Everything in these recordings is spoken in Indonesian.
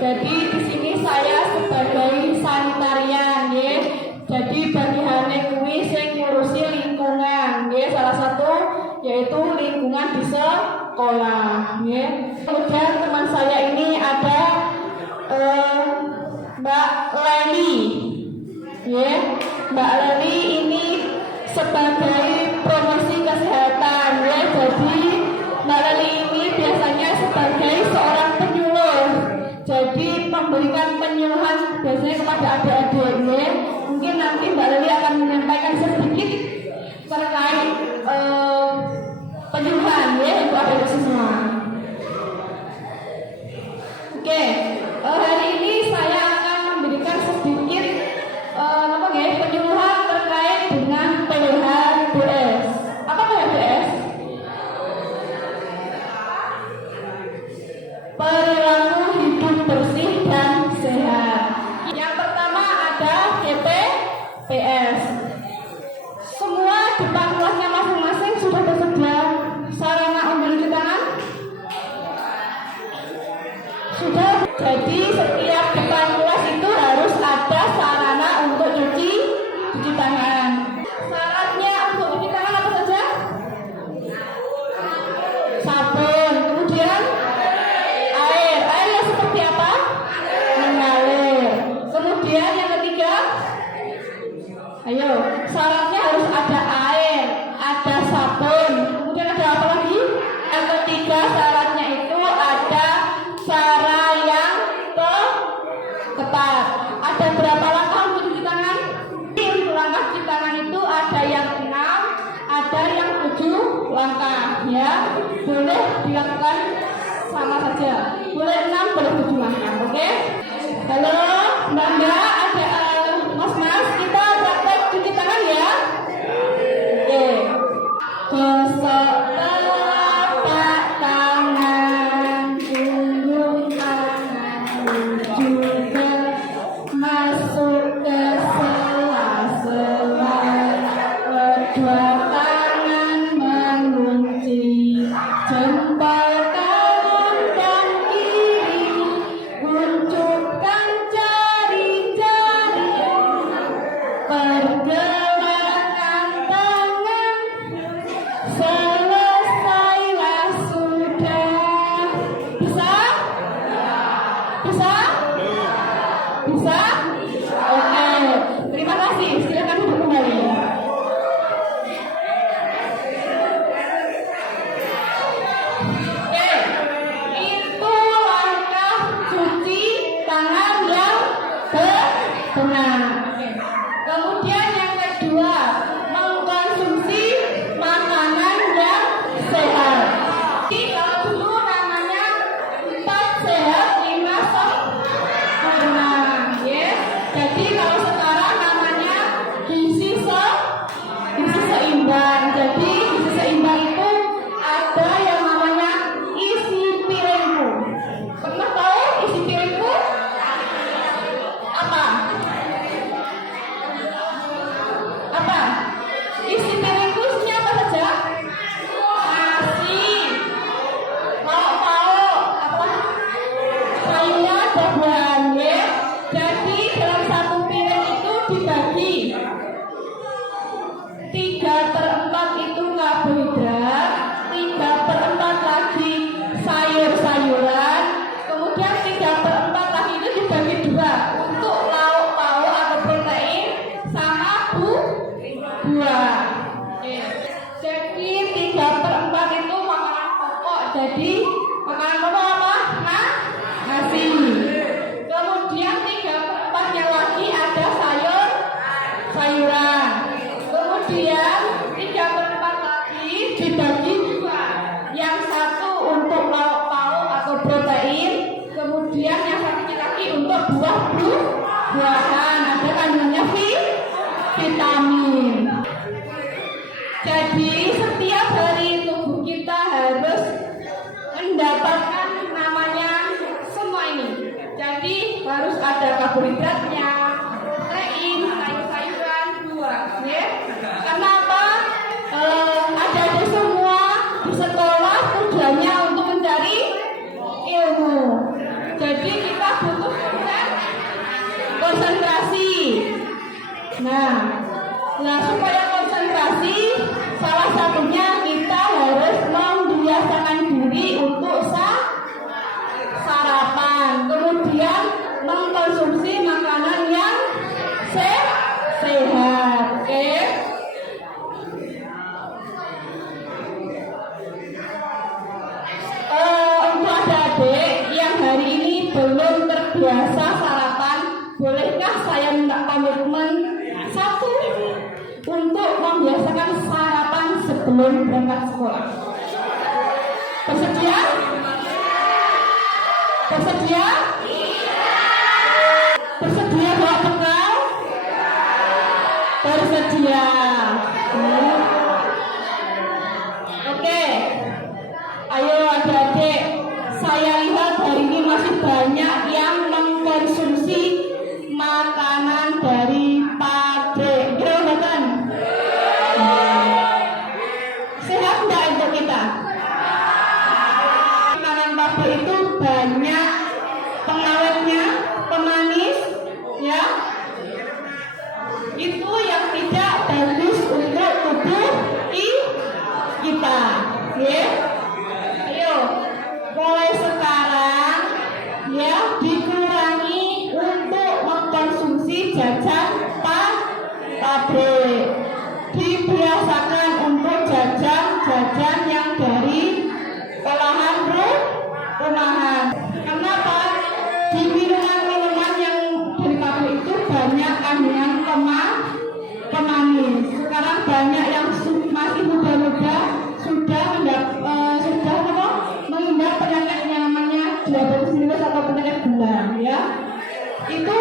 Jadi di sini saya sebagai sanitarian, ya. Jadi bagiannya kuwi sing ngurusi lingkungan, ya. Salah satu yaitu lingkungan di sekolah, ya. Kemudian teman saya ini ada Mbak Leli, ya. Mbak Leli ini sebagai promosi kesehatan, ya. Jadi Mbak Leli ini biasanya sebagai seorang penyuluh. Jadi memberikan penyuluhan biasanya kepada adik-adiknya. Mungkin nanti Mbak Leli akan menyampaikan sedikit terkait penyuluhan, ya, untuk adik-adik semua. Oke, hari ini saya akan memberikan sedikit penyuluhan terkait dengan PHBS. Apa PHBS? Perilaku hidup bersih dan sehat. Yang pertama ada PHBS. Semua depan kelasnya masing-masing sudah tersedia sarana untuk cuci tangan? Sudah. Jadi setiap depan kelas itu harus ada sarana untuk cuci tangan. Syaratnya untuk cuci tangan apa saja? Sabun, kemudian air yang seperti apa? Mengalir. Kemudian yang ketiga, ayo, syaratnya harus ada air, ada sabun, kemudian ada apa lagi? Yang ketiga syaratnya itu ada cara yang tepat. Ada berapa langkah untuk cuci tangan? Untuk langkah cuci tangan itu ada yang 6, ada yang 7 langkah, ya. Boleh dilakukan sama saja. Boleh 6, boleh 7 langkah, oke? Halo, Mbak, ada Mas, kita praktek cuci tangan, ya. Oke. Gosok telapak tangan, punggung tangan, juga masuk ke sela-sela, kedua tangan mengunci jempol kanan dan kiri, unjukkan jari-jari, pergelangan tangan, selesailah sudah. Bisa? Bisa? Bisa? Oke, terima kasih. Silakan duduk kembali. Oke, itu langkah cuci tangan yang benar. Kemudian yang kedua, mengkonsumsi makanan yang sehat. Jadi kalau dulu namanya 4 sehat 5 sempurna, ya. Jadi kalau sekarang namanya gizi seimbang. Jadi gizi seimbang itu ada yang namanya isi piringku. Pernah tahu isi piringku? Apa? Apa? Isi piringku isinya apa saja? Nasi, lauk-pauk, apa? Sayuran dan buah, ya. Jadi dalam satu piring itu dibagi 3/4 itu karbohidrat, 3/4 lagi sayur-sayuran, kemudian 3/4 lagi itu dibagi 2 untuk lauk pauk atau protein sama buah. Jadi 3/4 itu makanan pokok. Jadi makanan pokok apa? Nasi. Kemudian 3/4 yang lagi ada sayuran. Kemudian 3/4 lagi dibagi 2. Yang satu untuk lauk pauk atau protein, kemudian yang satunya lagi untuk buah-buahan. Ada kandungannya vitamin. Jadi setiap hari tubuh kita harus mendapatkan namanya semua ini. Jadi harus ada karbohidratnya, protein, sayur-sayuran, buah, ya. Kenapa? Adik-adik semua di sekolah tujuannya untuk mencari ilmu. Jadi kita butuh Nah, supaya konsentrasi, salah satunya kita harus membiasakan diri untuk sarapan, kemudian mengkonsumsi makanan yang sehat. Oke. Untuk adik-adik yang hari ini belum terbiasa sarapan, bolehkah saya minta komitmen satu untuk membiasakan sarapan sebelum berangkat sekolah? Bersedia? Bersedia? Bersedia bawa bekal? Bersedia. Oke. Ayo adik-adik, saya lihat hari ini masih banyak yang mengkonsumsi makanan dari pabrik. Betul? Sehat enggak untuk kita? Makanan pabrik itu banyak pengawetnya, pemanis, ya. Itu yang tidak bagus untuk tubuh kita. Ya. Ayo, mulai sekarang ya dikurangi untuk mengkonsumsi jajan pabrik. Dibiasakan untuk jajan yang dari olahan rumahan. Kenapa? Di minuman-minuman yang dari pabrik itu banyak kandungan pemanis. Sekarang banyak yang masih muda-muda sudah menghindar penyakit yang namanya diabetes mellitus atau penyakit gula, ya. Itu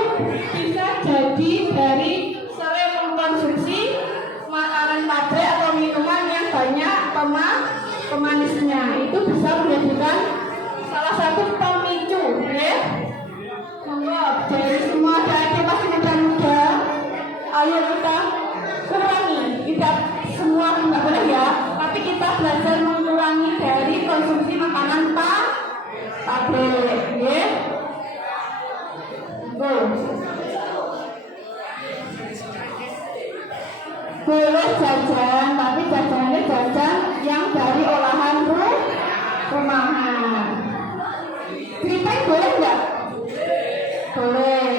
bisa jadi dari sering mengkonsumsi makanan pabrik atau minuman yang banyak pemanisnya. Itu bisa menjadikan salah satu pemicu, ya. Monggo dari semua adik-adik masih muda-muda, ayo kita kurangi. Tidak semua nggak boleh ya, tapi kita belajar mengurangi dari konsumsi makanan pabrik, ya. Boleh jajan, tapi jajannya jajan yang dari olahan rumahan. Keriting boleh nggak? Boleh.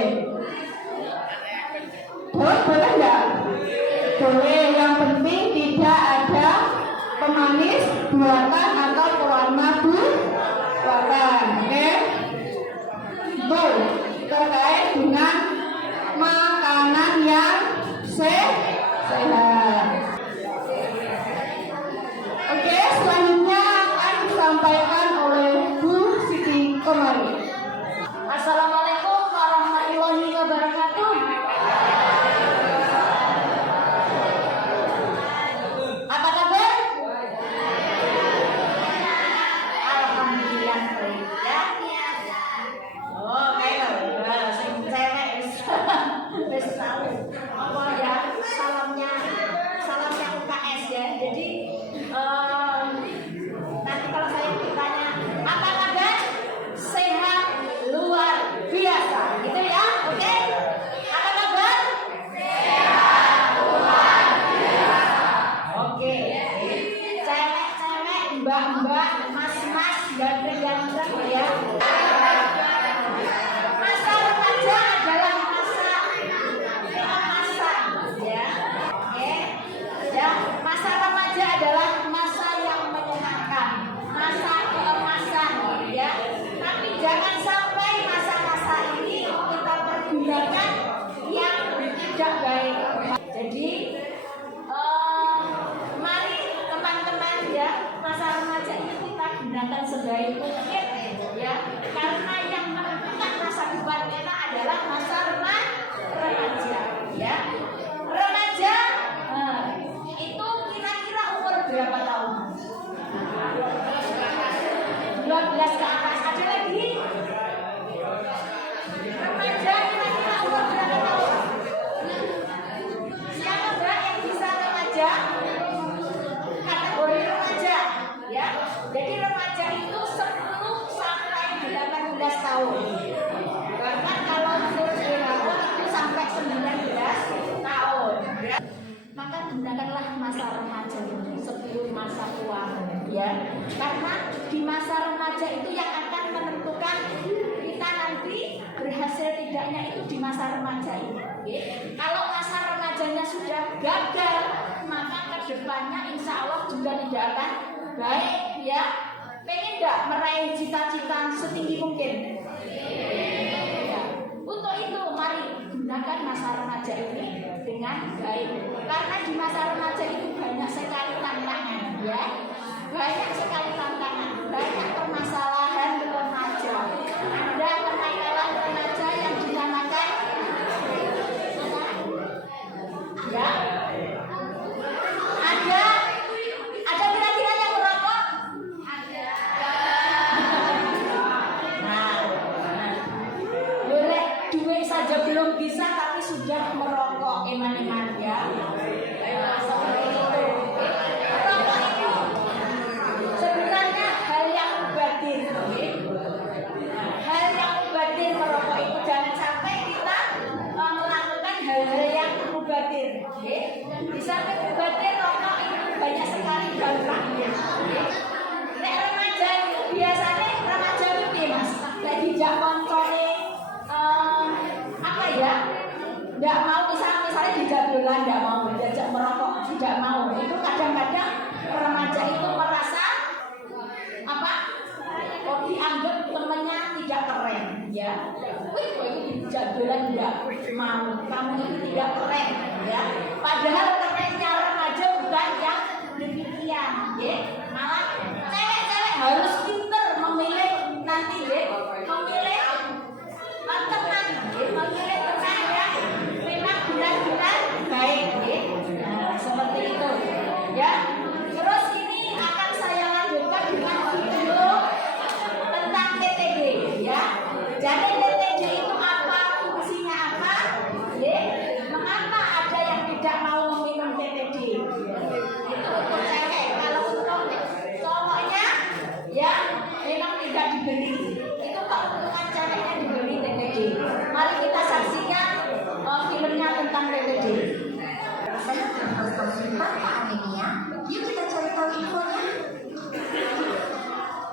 Boleh nggak? Boleh. Yang penting tidak ada pemanis buatan atau pewarna buatan. Oke? Terkait dengan makanan yang sehat. Oke, selanjutnya akan disampaikan oleh Bu Siti Komari. Assalamualaikum warahmatullahi wabarakatuh. Apa kabar? Alhamdulillah baik ya. Oh, kayak ya. Karena di masa remaja itu yang akan menentukan kita nanti berhasil tidaknya itu di masa remaja ini. Kalau masa remajanya sudah gagal, maka kedepannya insya Allah juga tidak akan baik ya. Pengen nggak meraih cita-cita setinggi mungkin? Ya. Untuk itu mari gunakan masa remaja ini dengan baik. Karena di masa remaja itu banyak sekali tantangan ya. Banyak sekali tantangan, banyak permasalahan remaja. Ada kenakalan remaja yang dinamakan ya. Ada kira-kira yang merokok? Boleh duit saja belum bisa tapi sudah merokok eman-eman ya. Seperti itu. Merokok itu sebenarnya hal yang mubadir. Hal yang mubadir merokok itu jangan sampai kita melakukan hal-hal yang mubadir. Di samping mubadir rokok itu banyak sekali dampaknya. Nek remaja itu biasanya remaja itu mas, lagi jak koncone apa ya? Tidak mau misalnya dijak bulan, tidak mau diajak merokok, tidak mau. Itu kadang-kadang remaja itu merasa apa? Kok dianggap temannya tidak keren, ya? Wih, kok itu dijak bulan tidak mau, kamu itu tidak keren, ya? Padahal kerennya remaja bukan yang demikian, ya? Malah cewek-cewek harus pinter memilih nanti, ya? Memilih teman, ya? Memilih teman yang memang benar-benar baik, ya? Nah, seperti itu, ya. Terus ini akan saya lanjutkan dengan video tentang TTD, ya. Jadi TTD itu apa, fungsinya apa, ya? Mengapa ada yang tidak mau meminum TTD? Itu untuk cewek. Kalau untuk cowoknya, ya memang tidak diberi. Itu keuntungan ceweknya diberi TTD. Mari kita saksikan filmnya tentang TTD. Sehat dan konsumsi tanpa anemia. Yuk kita cari tahu infonya.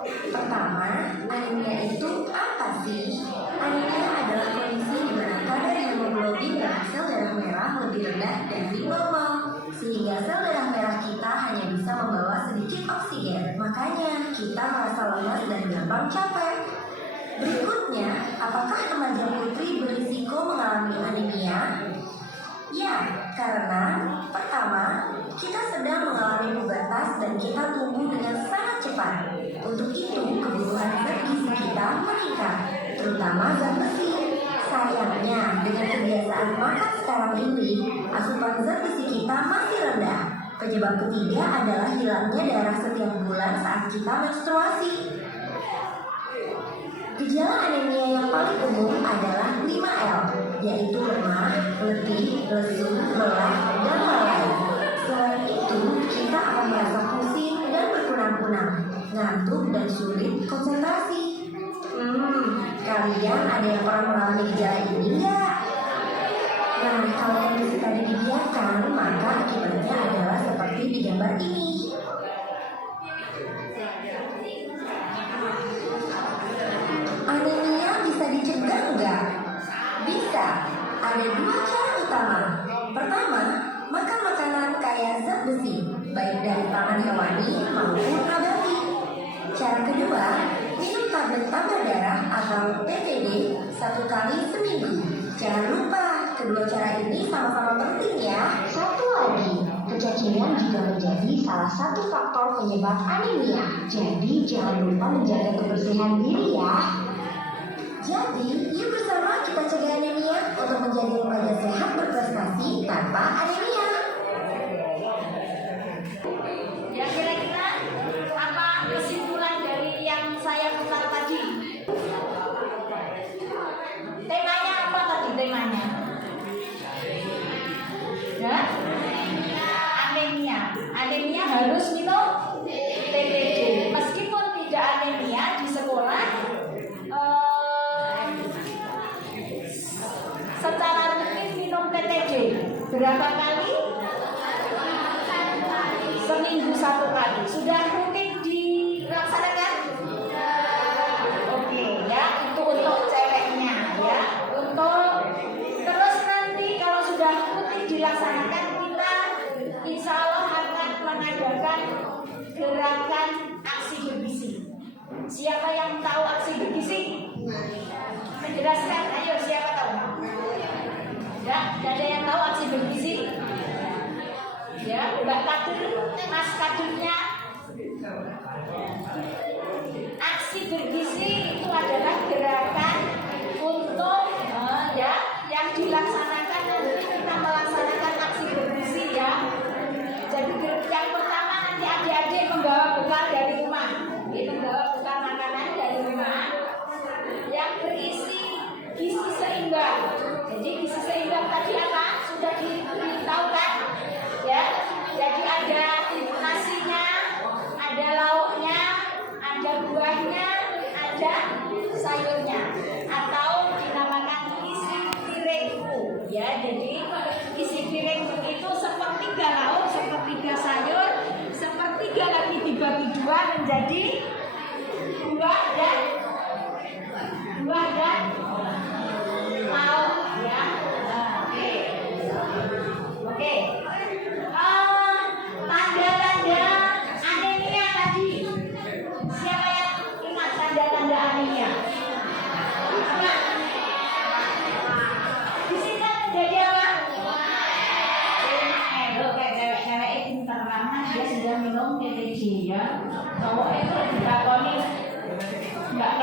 Pertama, anemia itu apa sih? Anemia adalah kondisi di mana kadar hemoglobin dalam sel darah merah lebih rendah dari normal, sehingga sel darah merah kita hanya bisa membawa sedikit oksigen. Makanya kita merasa lemas dan gampang capek. Berikutnya, apakah remaja putri berisiko mengalami anemia? Ya, karena pertama, kita sedang mengalami pubertas dan kita tumbuh dengan sangat cepat. Untuk itu, kebutuhan zat gizi kita meningkat, terutama zat besi. Sayangnya, dengan kebiasaan makan sekarang ini, asupan zat besi kita masih rendah. Penyebab ketiga adalah hilangnya darah setiap bulan saat kita menstruasi. Gejala anemia yang paling umum adalah 5L, yaitu lemah, letih, lesu, lelah, dan lalai. Selain itu, kita akan merasa pusing dan berkunang-kunang, ngantuk dan sulit konsentrasi. Kalian ada yang pernah mengalami gejala ini enggak? Nah, kalau kondisi tadi dibiarkan, maka akibatnya adalah seperti di gambar ini. Anemia bisa dicegah enggak? Bisa. Ada dua cara utama. Pertama, makan makanan kaya zat besi, baik dari pangan hewani maupun nabati. Cara kedua, minum tablet tambah darah atau TTD 1 kali seminggu. Jangan lupa, kedua cara ini sama-sama penting ya. Satu lagi, kecacingan juga menjadi salah satu faktor penyebab anemia. Jadi jangan lupa menjaga kebersihan diri ya. Jadi, yuk bersama kita cegah anemia untuk menjadi remaja sehat berprestasi tanpa anemia. Ya kira-kira apa kesimpulan dari yang saya putar tadi? Temanya apa tadi temanya? Ya? Anemia. Anemia harus minum TTD. Meskipun tidak anemia di sekolah, secara rutin minum TTD. Berapa kali? Seminggu 1 kali. Sudah rutin di Jelaskan, ayo siapa tahu? Ya, ada yang tahu aksi bergizi? Ya, Mbak Kadir, Mas Kadirnya. Aksi bergizi itu adalah gerakan untuk ya yang dilaksanakan nanti kita melaksanakan aksi bergizi ya. Jadi yang pertama nanti adik-adik membawa bekal dari rumah, membawa bekal makanan dari rumah yang berisi gizi seimbang. Jadi gizi seimbang tadi apa? Sudah ditahu kan? Ya, jadi ada nasinya, ada lauknya, ada buahnya, ada sayurnya, atau dinamakan isi piringku. Ya, jadi isi piringku itu sepertiga lauk, sepertiga sayur, sepertiga lagi dibagi dua menjadi buah dan lauk. Ya, oke. Tanda-tanda anemia tadi. Siapa yang ingat tanda-tanda anemia? Di sini kan menjadi apa? Kayak cewek-cewek itu karena dia sudah minum TTG ya. Cowok itu dilakoni nggak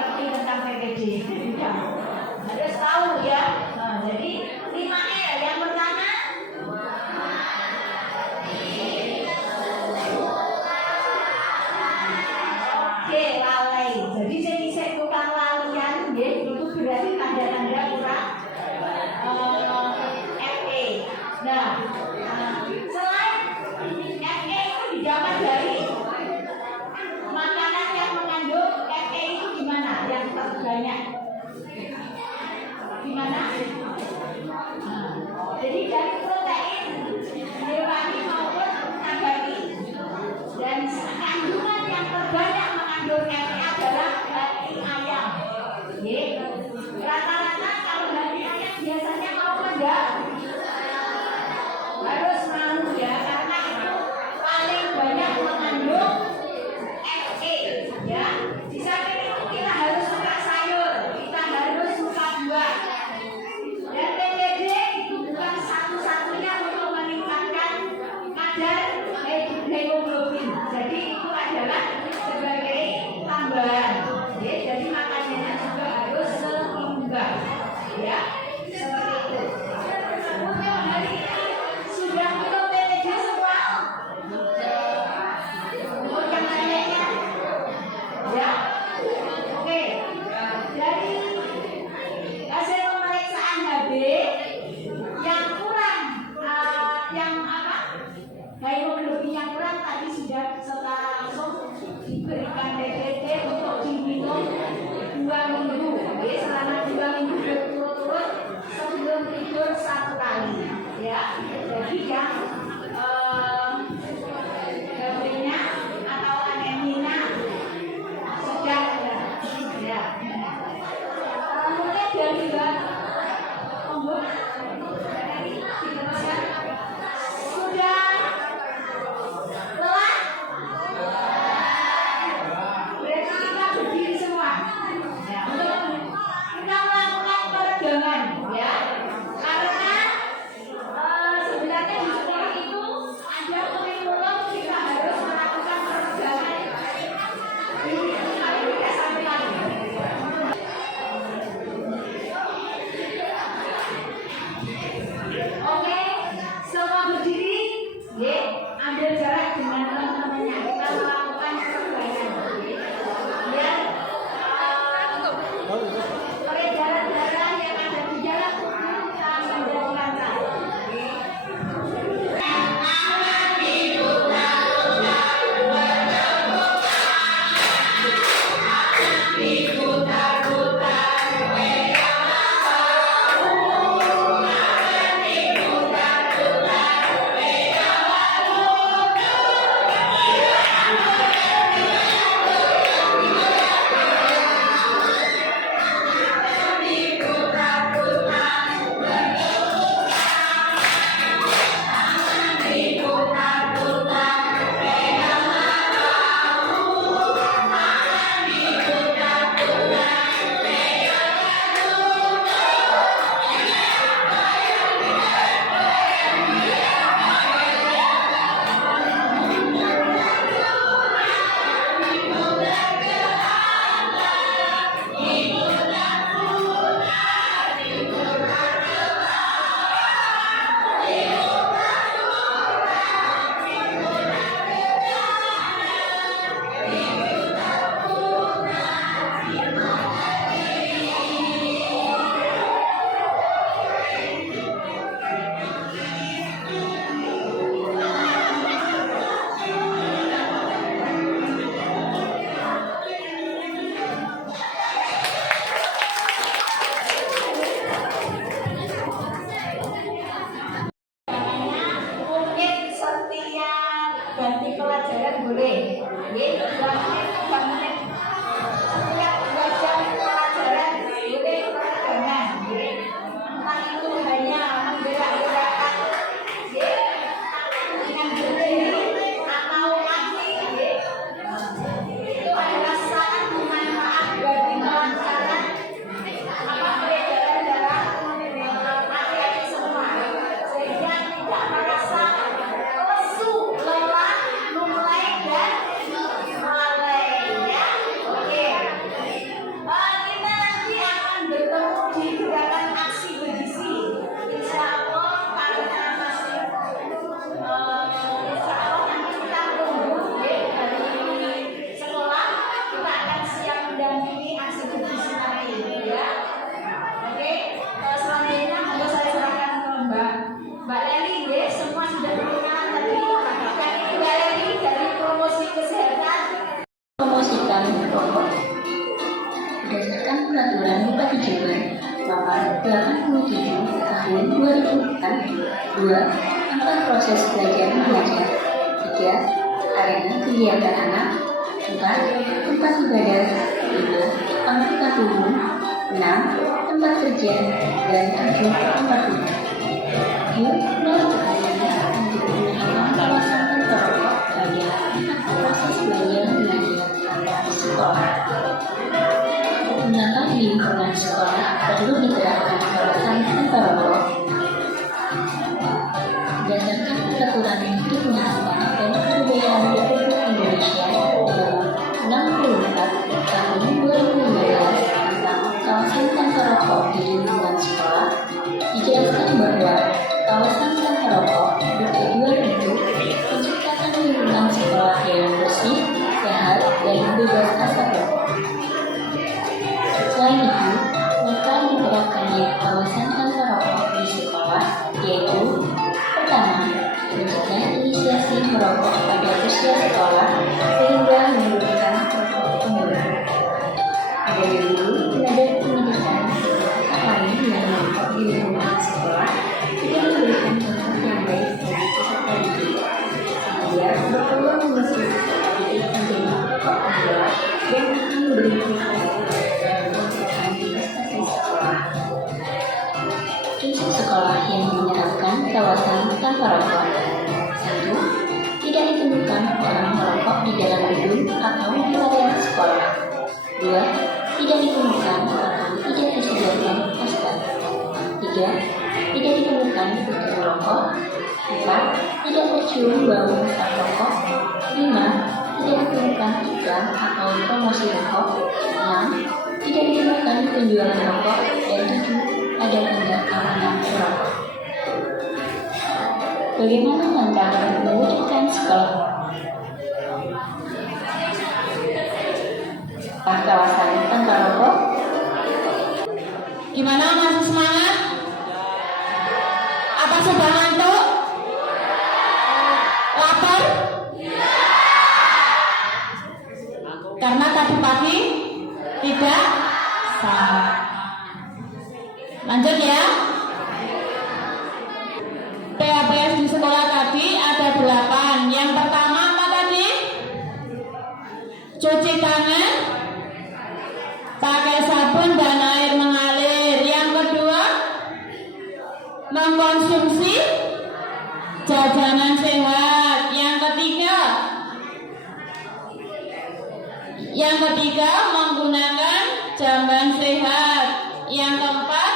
87 tahun 2004. 2. Tempat proses belajar mengajar. 3. Arena kegiatan anak. 4. Tempat ibadah. 5. Angkutan umum. 6. Tempat kerja. Dan 7. Tempat duduk. Yuk, mulai pertanyaan untuk menggunakan kawasan tanpa rokok pada proses belajar mengajar di sekolah. Mengapa di lingkungan sekolah perlu diterapkan kawasan tanpa rokok? Berdasarkan peraturan Menteri Pendidikan dan Kebudayaan Republik Indonesia nomor 64 tahun 2015 tentang kawasan tanpa rokok di lingkungan sekolah, dijelaskan bahwa kawasan tanpa rokok bertujuan untuk menciptakan lingkungan sekolah yang bersih, sehat, dan bebas asap rokok. Selain itu, maka diterapkannya kawasan tanpa rokok di sekolah yaitu: pertama, mencegah inisiasi merokok pada usia sekolah sehingga menurunkan rokok umur. Dari dulu, tenaga pendidikan lain yang merokok di lingkungan sekolah tidak memberikan contoh yang baik bagi peserta didik, sehingga berpeluang mengusung peserta didik menjadi merokok pemula dan akan memberi prinsip sekolah yang menerapkan kawasan tanpa rokok. 1. Tidak ditemukan orang merokok di dalam gedung atau di area sekolah. 2. Tidak ditemukan atau tidak disediakan poster. 3. Tidak ditemukan butir rokok. 4. Tidak tercium bau asap rokok. 5. Tidak ditemukan iklan atau promosi rokok. 6. Tidak ditemukan penjualan rokok. Dan 7. Ada tanda keamanan rokok. Bagaimana tantangan mewujudkan sekolah kawasan tanpa rokok? Gimana, masih semangat? Apa sudah ngantuk? Lapar? Karena tadi pagi tidak sahur. Lanjut ya. PAPS di sekolah tadi ada 8. Yang pertama apa tadi? Cuci tangan pakai sabun dan air mengalir. Yang kedua, mengkonsumsi jajanan sehat. Yang ketiga, menggunakan jamban sehat. Yang keempat,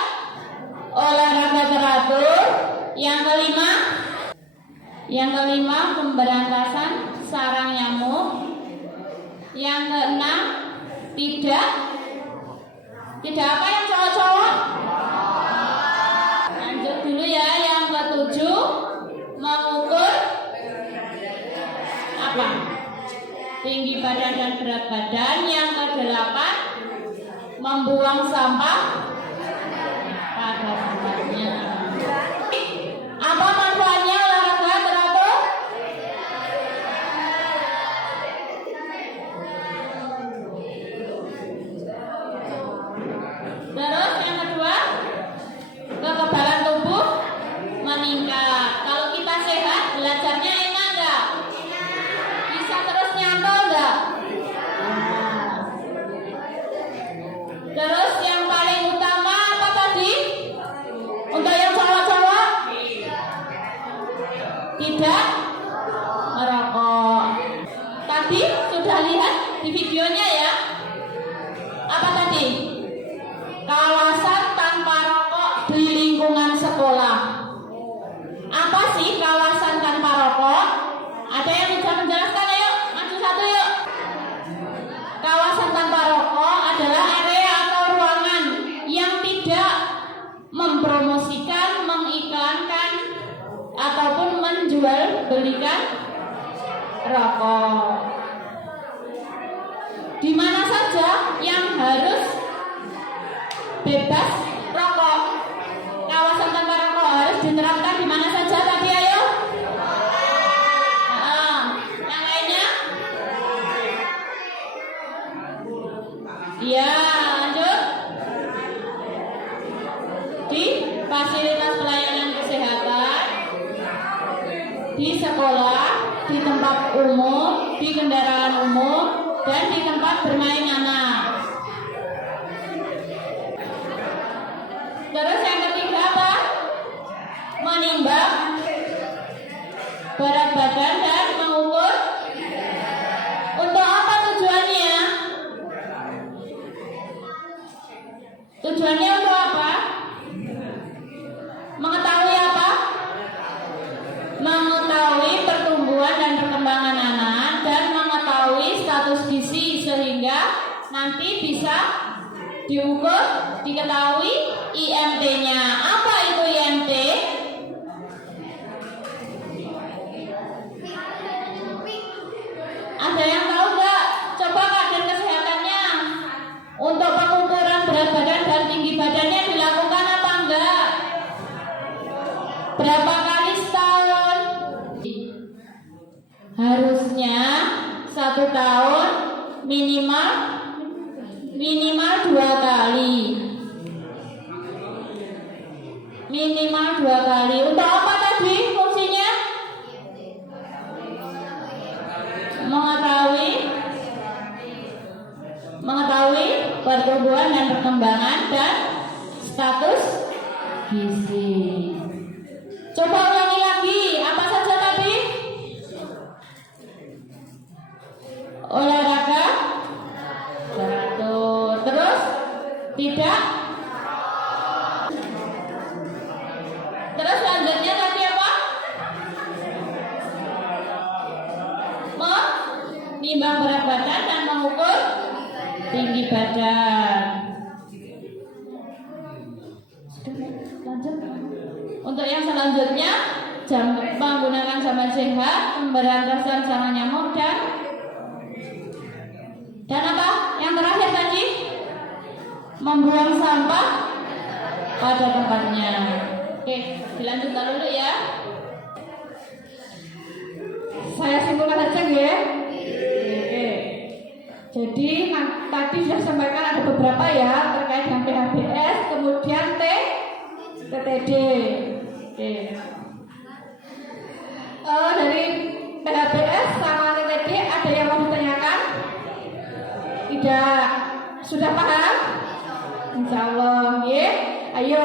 olahraga teratur. Yang kelima, pemberantasan sarang nyamuk. Yang keenam, tidak apa yang cowok-cowok? Lanjut dulu ya. Yang ketujuh, mengukur apa? Tinggi badan dan berat badan. Yang kedelapan, membuang sampah pada tempatnya. Apa manfaatnya olahraga teratur? Terus yang kedua, kekebalan tubuh meningkat. Kalau kita sehat, belajarnya enak enggak? Bisa terus nyantol enggak? Terus yang paling utama apa tadi? Untuk yang cowok-cowok, tidak merokok. Tadi sudah lihat di videonya ya. Apa tadi? Kawasan tanpa rokok di lingkungan sekolah. Apa sih kawasan tanpa rokok? Ada yang bisa menjelaskan? Ayo, maju satu yuk. Kawasan tanpa rokok adalah area atau ruangan yang tidak mempromosikan, mengiklankan, ataupun menjual belikan rokok. Di mana saja yang harus bebas rokok? Kawasan tanpa rokok harus diterapkan di mana saja tadi, ayo? Yang lainnya? Iya, lanjut. fasilitas pelayanan kesehatan, di sekolah, di tempat umum, di kendaraan umum, dan di tempat bermain anak. Terus yang ketiga apa? Menimbang berat badan dan mengukur. Untuk apa tujuannya? Tujuannya untuk apa? Mengetahui apa? Mengetahui pertumbuhan dan perkembangan anak dan mengetahui status gizi sehingga nanti bisa diukur, diketahui IMT-nya. Apa itu IMT? Ada yang tahu nggak? Coba kajian kesehatannya. Untuk pengukuran berat badan dan tinggi badannya dilakukan apa enggak? Berapa kali setahun? Harusnya 1 tahun minimal 2 kali. Minimal 2 kali. Untuk apa tadi fungsinya? Mengetahui pertumbuhan dan perkembangan dan status gizi. Coba ulangi lagi, apa saja tadi? Olahraga, teratur, terus tidak. Terus selanjutnya tadi apa? Menimbang berat badan dan mengukur tinggi badan. Lanjut. Untuk yang selanjutnya, menggunakan zaman sehat, pemberantasan sama nyamuk dan apa? Yang terakhir tadi, membuang sampah pada tempatnya. Oke, dilanjutkan dulu ya. Saya simpulkan saja ya. Oke. Jadi tadi sudah sampaikan ada beberapa ya terkait dengan PHBS, kemudian TTD. Oke. Dari PHBS sama TTD ada yang mau ditanyakan? Tidak. Sudah paham? Insya Allah ya. Ayo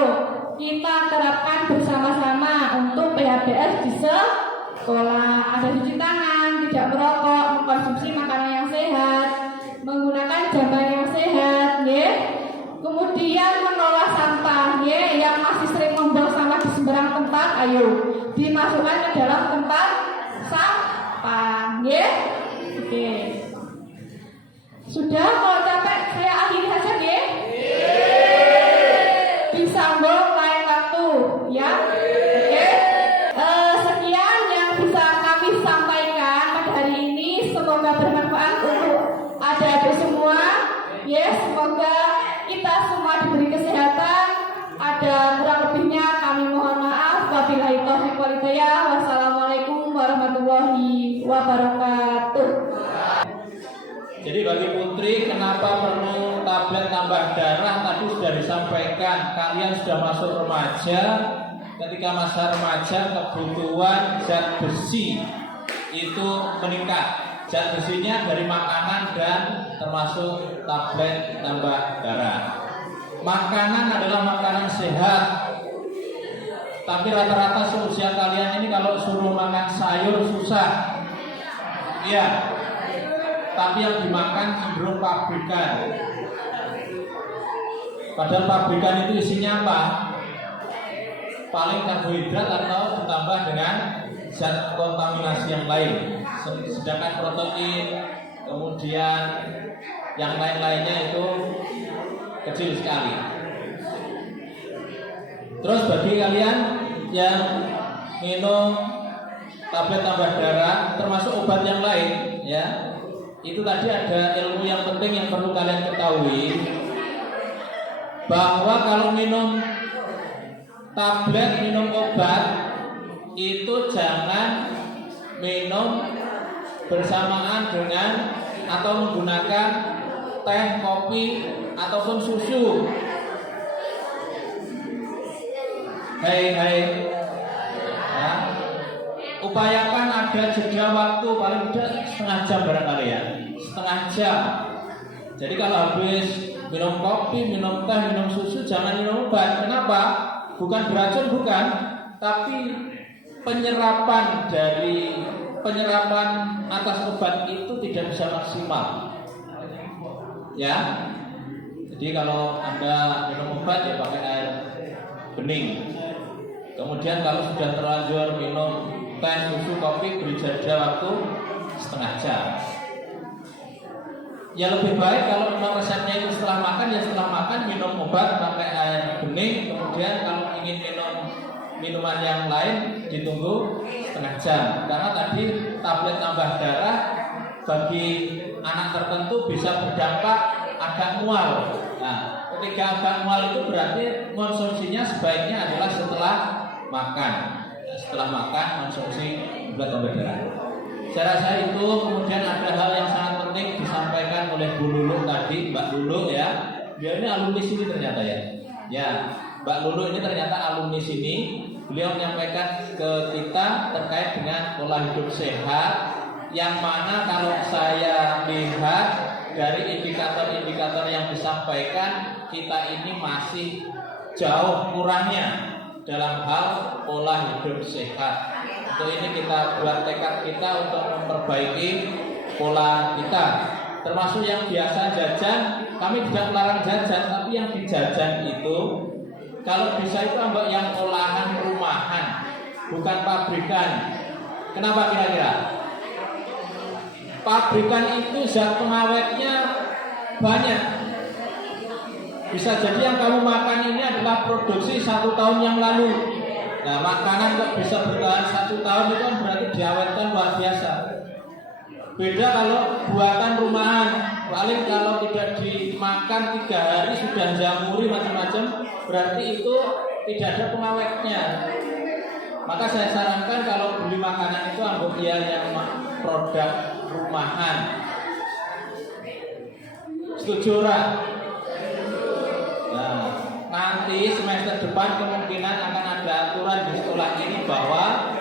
kita terapkan bersama-sama untuk PHBS di sekolah. Ada cuci tangan, tidak merokok, mengkonsumsi makanan yang sehat, menggunakan jamban yang sehat, ya. Kemudian mengolah sampah, ya. Yang masih sering membuang sampah di sembarang tempat, ayo dimasukkan ke dalam tempat sampah, ya. Oke. Sudah, kalau capek saya akhiri saja, ya. Disambung lain waktu, ya. Oke. Sekian yang bisa kami sampaikan pada hari ini. Semoga bermanfaat untuk adik-adik semua. Yes, semoga kita semua diberi kesehatan. Ada kurang lebihnya kami mohon maaf. Wabillahi taufiq wal hidayah. Wassalamualaikum warahmatullahi wabarakatuh. Jadi bagi putri, kenapa perlu tablet tambah darah? Tadi sudah disampaikan, kalian sudah masuk remaja. Ketika masa remaja, kebutuhan zat besi itu meningkat. Zat besinya dari makanan dan termasuk tablet tambah darah. Makanan adalah makanan sehat. Tapi rata-rata seusia kalian ini kalau suruh makan sayur susah. Iya. Tapi yang dimakan cenderung pabrikan. Padahal pabrikan itu isinya apa? Paling karbohidrat atau ditambah dengan zat kontaminasi yang lain. Sedangkan protein, kemudian yang lain-lainnya itu kecil sekali. Terus bagi kalian yang minum tablet tambah darah, termasuk obat yang lain, ya. Itu tadi ada ilmu yang penting yang perlu kalian ketahui, bahwa kalau minum tablet, minum obat itu jangan minum bersamaan dengan atau menggunakan teh, kopi ataupun susu. Hai. Ya. Upayakan ada jeda waktu paling tidak setengah jam barangkali ya. Setengah jam. Jadi kalau habis minum kopi, minum teh, minum susu, jangan minum obat. Kenapa? Bukan beracun, bukan. Tapi penyerapan atas obat itu tidak bisa maksimal. Ya. Jadi kalau Anda minum obat ya pakai air bening. Kemudian kalau sudah terlanjur minum teh, susu, kopi, beri jeda waktu setengah jam. Ya lebih baik kalau memang resepnya itu setelah makan, ya setelah makan minum obat pakai air bening. Kemudian kalau ingin minum minuman yang lain ditunggu setengah jam. Karena tadi tablet tambah darah bagi anak tertentu bisa berdampak agak mual. Nah, ketika agak mual itu berarti konsumsinya sebaiknya adalah setelah makan. Setelah makan konsumsi obat tambah darah. Saya rasa itu. Kemudian ada hal yang sangat penting disampaikan oleh Bu Lulu tadi, Mbak Lulu ya. Dia ini alumni sini ternyata ya. Ya, Mbak Lulu ini ternyata alumni sini. Beliau menyampaikan ke kita terkait dengan pola hidup sehat, yang mana kalau saya lihat dari indikator-indikator yang disampaikan, kita ini masih jauh kurangnya dalam hal pola hidup sehat. Untuk ini kita buat tekad kita untuk memperbaiki pola kita. Termasuk yang biasa jajan, kami tidak melarang jajan, tapi yang dijajan itu kalau bisa itu ambek yang olahan rumahan, bukan pabrikan. Kenapa kira-kira? Pabrikan itu zat pengawetnya banyak. Bisa jadi yang kamu makan ini adalah produksi 1 tahun yang lalu. Nah, makanan kok bisa bertahan 1 tahun itu kan berarti diawetkan luar biasa. Beda kalau buatan rumahan, paling kalau tidak dimakan 3 hari sudah jamuri macam-macam, berarti itu tidak ada pengawetnya. Maka saya sarankan kalau beli makanan itu ambil yang produk rumahan. Setuju ora? Nah, nanti semester depan kemungkinan akan ada aturan di sekolah ini bahwa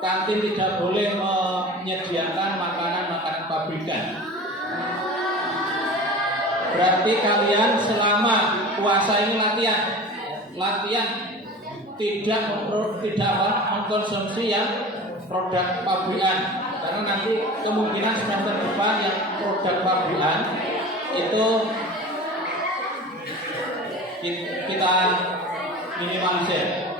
kantin tidak boleh menyediakan makanan-makanan pabrikan. Berarti kalian selama puasa ini latihan tidak mengkonsumsi yang produk pabrikan, karena nanti kemungkinan semester depan yang produk pabrikan itu kita minimalisir.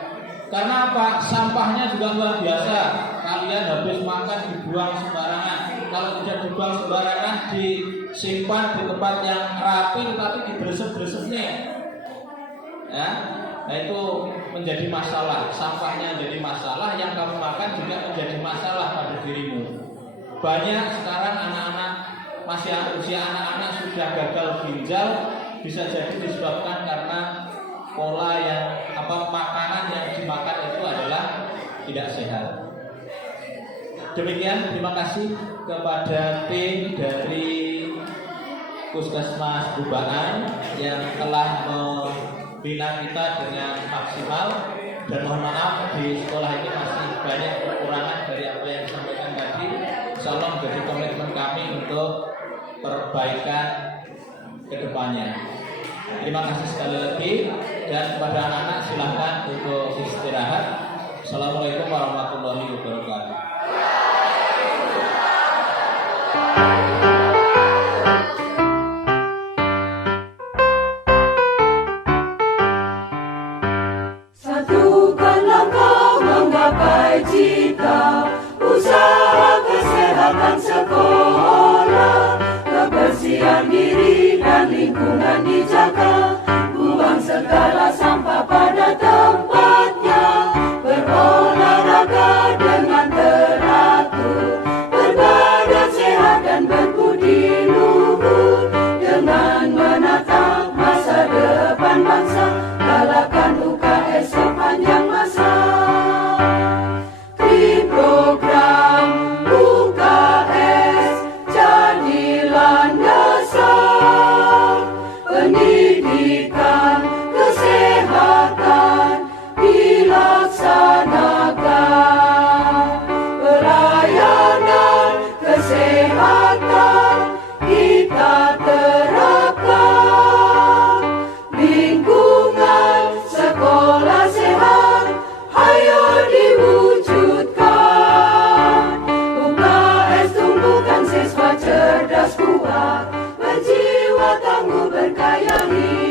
Karena apa? Sampahnya juga luar biasa. Kalian habis makan dibuang sembarangan. Kalau tidak dibuang sembarangan, disimpan di tempat yang rapi, tapi dibersih-bersihnya. Ya, nah itu menjadi masalah. Sampahnya menjadi masalah, yang kamu makan juga menjadi masalah pada dirimu. Banyak sekarang anak-anak masih usia anak-anak sudah gagal ginjal, bisa jadi disebabkan karena pola makanan yang dimakan itu adalah tidak sehat. Demikian, terima kasih kepada tim dari Puskesmas Bubaan yang telah membina kita dengan maksimal, dan mohon maaf di sekolah ini masih banyak kekurangan dari apa yang disampaikan tadi. Insyaallah menjadi komitmen kami untuk perbaikan ke depannya. Terima kasih sekali lagi, dan kepada anak-anak silahkan untuk istirahat. Assalamualaikum warahmatullahi wabarakatuh. Satukan langkah menggapai cita, usaha kesehatan sekolah, kebersihan diri dan lingkungan dijaga, buang segala sampah pada tempatnya, berolahraga dengan teratur, berbadan sehat dan berbudi luhur, dengan menatap masa depan bangsa, galakan UKS sepanjang masa. Di program UKS jadi landasan pendidikan kesehatan berkaya hidup.